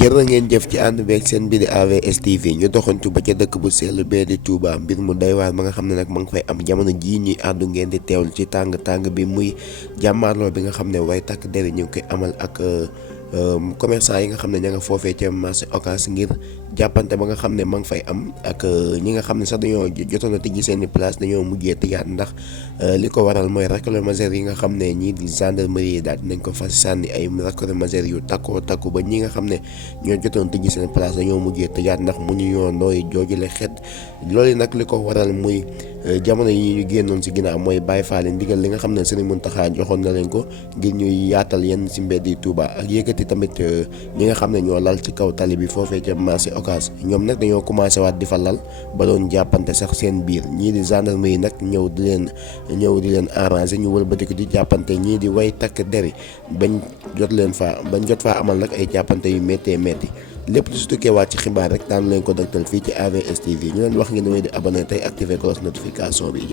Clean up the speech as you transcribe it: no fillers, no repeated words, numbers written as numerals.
jërë ngeen jëf ci ànd beeg seen mbiri AVS TV ñu doxantu ba ca dëkk bu sell bee di Touba mbir mu doy waar ba nga xam ne nag ma ngi fay am jamono jii ñuy àddu ngeen di teewlu ci tàng bi muy jàmmaarloo bi nga xam ne way takk der ñu ngi koy amal ak commerçant yi nga xam ne ña nga foofee ca marché Ocass ngir jàppante ba nga xam ne ma ngi fay am ak ñi nga xam ne sax dañoo jotoon a tijji seen i place dañoo mujjee tëjaat ndax li ko waral mooy lacrymogène yi nga xam ne ñii di gendarmerie yi daal dinañ ko fas sànni ay lacrymogène yu takku ba ñi nga xam ne ñoo jotoon tijji seen place dañoo mujjee tëjaat ndax mu ñu ñoo nooy joojule xeet loolu nag li ko waral muy jamono yi ñu génnoon si ginnaaw mooy Baye Fall ndigal li nga xam ne Serigne Mountakha joxoon na leen ko ngir ñuy yaatal yenn si mbedd yi Touba ak yëkkati tamit ñi nga xam ne ñoo lal ci kaw tali bi foofee ca marché Ocass ñoom nag dañoo commencé waat di fa lal ba doon jàppante sax seen biir ñii di gendarmerie nag ñëw di leen arrangé ñu wëlbatiku di jàppante ñii di way takk deri bañ jot faa amal nag ay jàppante yu méttee métti lépp lu si tukkee waat ci xibaar rek daanu leen ko dagtal fii ci AVS TV ñu leen wax ngeen wéy di abonné tey activer cloche notification bi.